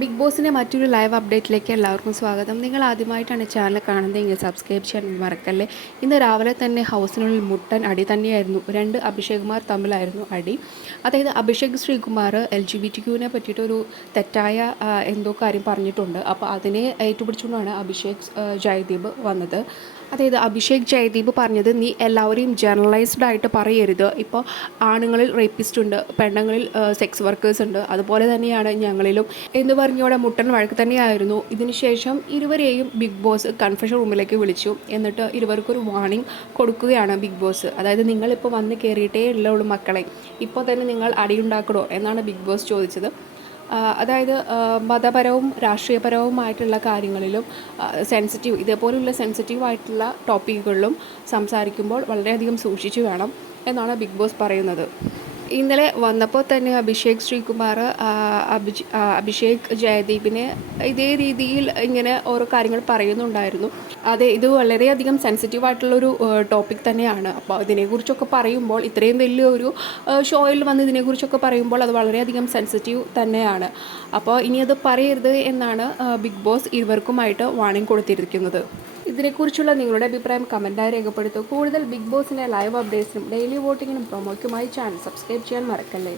Big ബോസിന്റെ മറ്റൊരു live അപ്ഡേറ്റിലേക്ക് എല്ലാവർക്കും സ്വാഗതം. നിങ്ങൾ ആദ്യമായിട്ടാണ് ചാനൽ കാണുന്നതെങ്കിൽ സബ്സ്ക്രൈബ് ചെയ്യാൻ മറക്കല്ലേ? ഇന്ന് രാവിലെ തന്നെ ഹൗസിനുള്ളിൽ മുട്ടൻ അടി തന്നെയായിരുന്നു. രണ്ട് അഭിഷേകുമാർ തമ്മിലായിരുന്നു അടി. അതായത് Abhishek Sreekumar L G B T ക്യൂവിനെ പറ്റിയിട്ടൊരു തെറ്റായ എന്തോ കാര്യം പറഞ്ഞിട്ടുണ്ട്. അപ്പോൾ അതിനെ ഏറ്റുപിടിച്ചുകൊണ്ടാണ് അഭിഷേക് ജയദീപ് വന്നത്. അതായത് അഭിഷേക് ജയദീപ് പറഞ്ഞത് നീ എല്ലാവരെയും ജേർണലൈസ്ഡ് ആയിട്ട് പറയരുത്. ഇപ്പോൾ ആണുങ്ങളിൽ റേപ്പിസ്റ്റ് ഉണ്ട് പെണ്ണുങ്ങളിൽ സെക്സ് വർക്കേഴ്സ് ഉണ്ട്. അതുപോലെ തന്നെയാണ് ഞങ്ങളിലും. എന്ന് പറഞ്ഞോടെ മുട്ടൻ വഴക്ക് തന്നെയായിരുന്നു. ഇതിനുശേഷം ഇരുവരെയും ബിഗ് ബോസ് കൺഫഷൻ റൂമിലേക്ക് വിളിച്ചു. എന്നിട്ട് ഇരുവർക്കൊരു വാണിംഗ് കൊടുക്കുകയാണ് ബിഗ് ബോസ്. അതായത് നിങ്ങളിപ്പോൾ വന്ന് കയറിയിട്ടേ ഉള്ളൂ മക്കളെ. ഇപ്പോൾ തന്നെ നിങ്ങൾ അടിയുണ്ടാക്കണോ? എന്നാണ് ബിഗ് ബോസ് ചോദിച്ചത്. അതായത് മതപരവും രാഷ്ട്രീയപരവുമായിട്ടുള്ള കാര്യങ്ങളിലും സെൻസിറ്റീവ് ഇതേപോലുള്ള സെൻസിറ്റീവ് ആയിട്ടുള്ള ടോപ്പിക്കുകളിലും സംസാരിക്കുമ്പോൾ വളരെയധികം സൂക്ഷിച്ചു വേണം എന്നാണ് ബിഗ് ബോസ് പറയുന്നത്. ഇന്നലെ വന്നപ്പോൾ തന്നെ അഭിഷേക് ശ്രീകുമാർ അഭിജി അഭിഷേക് ജയദീപിനെ ഇതേ രീതിയിൽ ഇങ്ങനെ ഓരോ കാര്യങ്ങൾ പറയുന്നുണ്ടായിരുന്നു. അതെ ഇത് വളരെയധികം സെൻസിറ്റീവ് ആയിട്ടുള്ളൊരു ടോപ്പിക് തന്നെയാണ്. അപ്പോൾ ഇതിനെക്കുറിച്ചൊക്കെ പറയുമ്പോൾ ഇത്രയും വലിയൊരു ഷോയിൽ വന്ന് ഇതിനെക്കുറിച്ചൊക്കെ പറയുമ്പോൾ അത് വളരെയധികം സെൻസിറ്റീവ് തന്നെയാണ്. അപ്പോൾ ഇനി അത് പറയരുത് എന്നാണ് ബിഗ് ബോസ് ഇരുവർക്കുമായിട്ട് വാണിംഗ് കൊടുത്തിരിക്കുന്നത്. ഇതിനെക്കുറിച്ചുള്ള നിങ്ങളുടെ അഭിപ്രായം കമന്റായി രേഖപ്പെടുത്തുക. കൂടുതൽ ബിഗ് ബോസിന്റെ ലൈവ് അപ്ഡേറ്റ്സിനും ഡെയിലി വോട്ടിങ്ങിനും പ്രൊമോയ്ക്കുമായി ചാനൽ സബ്സ്ക്രൈബ് ചെയ്യാൻ മറക്കല്ലേ?